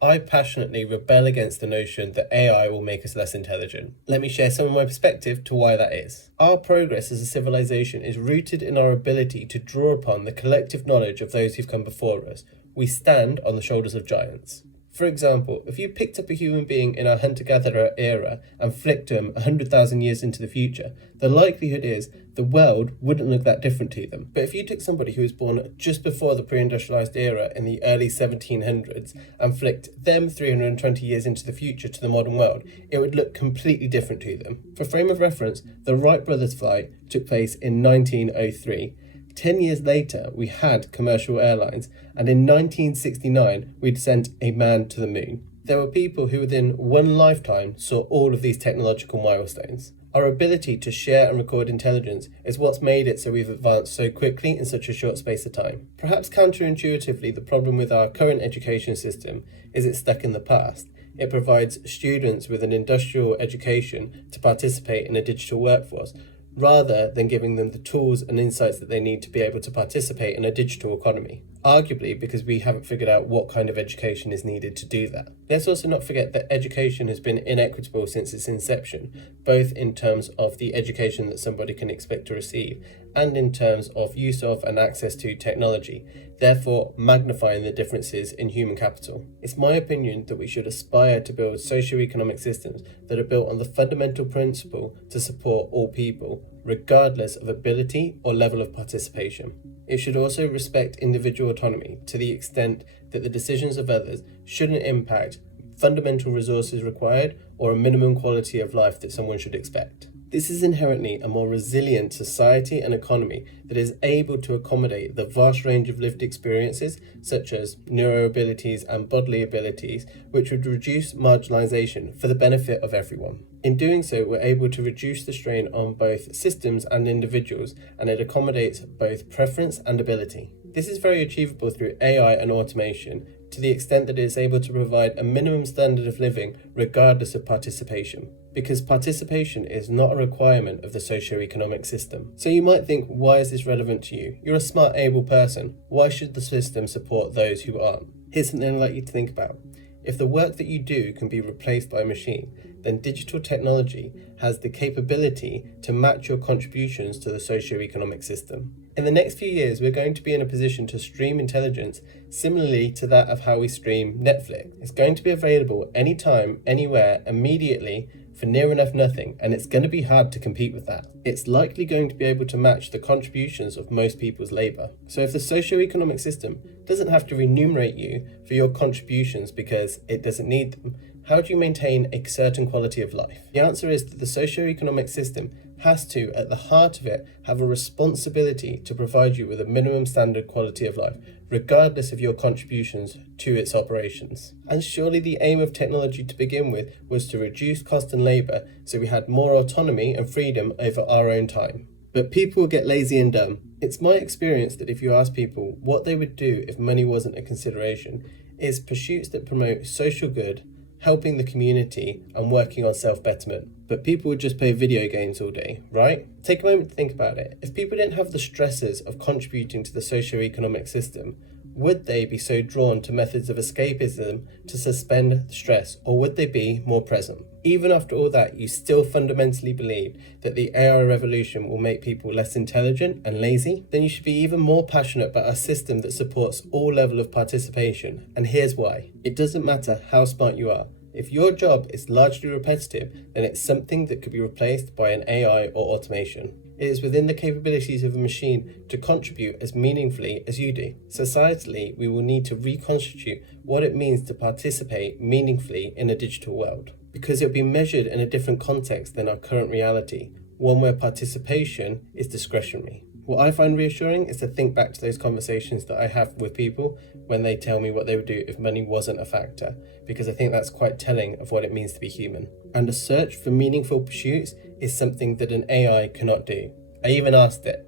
I passionately rebel against the notion that AI will make us less intelligent. Let me share some of my perspective to why that is. Our progress as a civilization is rooted in our ability to draw upon the collective knowledge of those who've come before us. We stand on the shoulders of giants. For example, if you picked up a human being in our hunter-gatherer era and flicked them 100,000 years into the future, the likelihood is the world wouldn't look that different to them. But if you took somebody who was born just before the pre-industrialized era in the early 1700s and flicked them 320 years into the future to the modern world, it would look completely different to them. For frame of reference, the Wright brothers flight took place in 1903. 10 years later, we had commercial airlines, and in 1969, we'd sent a man to the moon. There were people who within one lifetime saw all of these technological milestones. Our ability to share and record intelligence is what's made it so we've advanced so quickly in such a short space of time. Perhaps counterintuitively, the problem with our current education system is it's stuck in the past. It provides students with an industrial education to participate in a digital workforce, rather than giving them the tools and insights that they need to be able to participate in a digital economy. Arguably because we haven't figured out what kind of education is needed to do that. Let's also not forget that education has been inequitable since its inception, both in terms of the education that somebody can expect to receive and in terms of use of and access to technology, therefore magnifying the differences in human capital. It's my opinion that we should aspire to build socio-economic systems that are built on the fundamental principle to support all people, regardless of ability or level of participation. It should also respect individual autonomy to the extent that the decisions of others shouldn't impact fundamental resources required or a minimum quality of life that someone should expect. This is inherently a more resilient society and economy that is able to accommodate the vast range of lived experiences, such as neuroabilities and bodily abilities, which would reduce marginalization for the benefit of everyone. In doing so, we're able to reduce the strain on both systems and individuals, and it accommodates both preference and ability. This is very achievable through AI and automation, to the extent that it is able to provide a minimum standard of living regardless of participation, because participation is not a requirement of the socio-economic system. So you might think, why is this relevant to you? You're a smart, able person. Why should the system support those who aren't? Here's something I'd like you to think about. If the work that you do can be replaced by a machine, then digital technology has the capability to match your contributions to the socio-economic system. In the next few years, we're going to be in a position to stream intelligence similarly to that of how we stream Netflix. It's going to be available anytime, anywhere, immediately, for near enough nothing, and it's going to be hard to compete with that. It's likely going to be able to match the contributions of most people's labour. So if the socio-economic system doesn't have to remunerate you for your contributions because it doesn't need them, how do you maintain a certain quality of life? The answer is that the socio-economic system has to, at the heart of it, have a responsibility to provide you with a minimum standard quality of life, regardless of your contributions to its operations. And surely the aim of technology to begin with was to reduce cost and labour so we had more autonomy and freedom over our own time. But people get lazy and dumb. It's my experience that if you ask people what they would do if money wasn't a consideration, it's pursuits that promote social good, helping the community, and working on self-betterment. But people would just play video games all day, right? Take a moment to think about it. If people didn't have the stresses of contributing to the socio-economic system, would they be so drawn to methods of escapism to suspend stress, or would they be more present? Even after all that, you still fundamentally believe that the AI revolution will make people less intelligent and lazy? Then you should be even more passionate about a system that supports all level of participation. And here's why. It doesn't matter how smart you are. If your job is largely repetitive, then it's something that could be replaced by an AI or automation. It is within the capabilities of a machine to contribute as meaningfully as you do. Societally, we will need to reconstitute what it means to participate meaningfully in a digital world, because it will be measured in a different context than our current reality, one where participation is discretionary. What I find reassuring is to think back to those conversations that I have with people when they tell me what they would do if money wasn't a factor, because I think that's quite telling of what it means to be human. And a search for meaningful pursuits is something that an AI cannot do. I even asked it.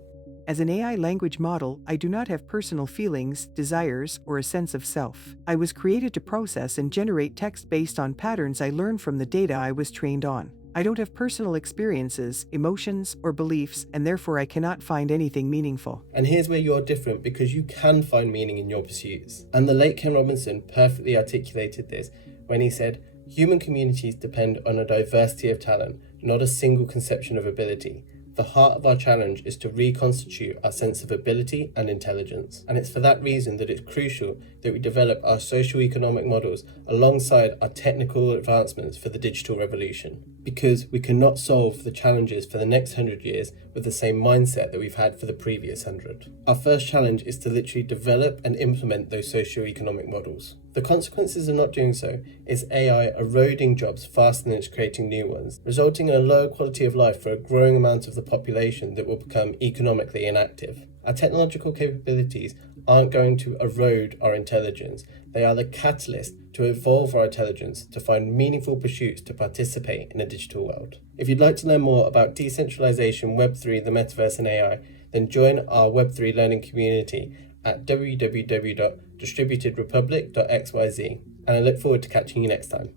As an AI language model, I do not have personal feelings, desires, or a sense of self. I was created to process and generate text based on patterns I learned from the data I was trained on. I don't have personal experiences, emotions, or beliefs, and therefore I cannot find anything meaningful. And here's where you're different, because you can find meaning in your pursuits. And the late Ken Robinson perfectly articulated this when he said, "Human communities depend on a diversity of talent, not a single conception of ability. The heart of our challenge is to reconstitute our sense of ability and intelligence." And it's for that reason that it's crucial that we develop our socio-economic models alongside our technical advancements for the digital revolution. Because we cannot solve the challenges for the next 100 years with the same mindset that we've had for the previous 100. Our first challenge is to literally develop and implement those socio-economic models. The consequences of not doing so is AI eroding jobs faster than it's creating new ones, resulting in a lower quality of life for a growing amount of the population that will become economically inactive. Our technological capabilities aren't going to erode our intelligence. They are the catalyst to evolve our intelligence to find meaningful pursuits to participate in a digital world. If you'd like to learn more about decentralization, Web3, the metaverse, and AI, then join our Web3 learning community at www.distributedrepublic.xyz, and I look forward to catching you next time.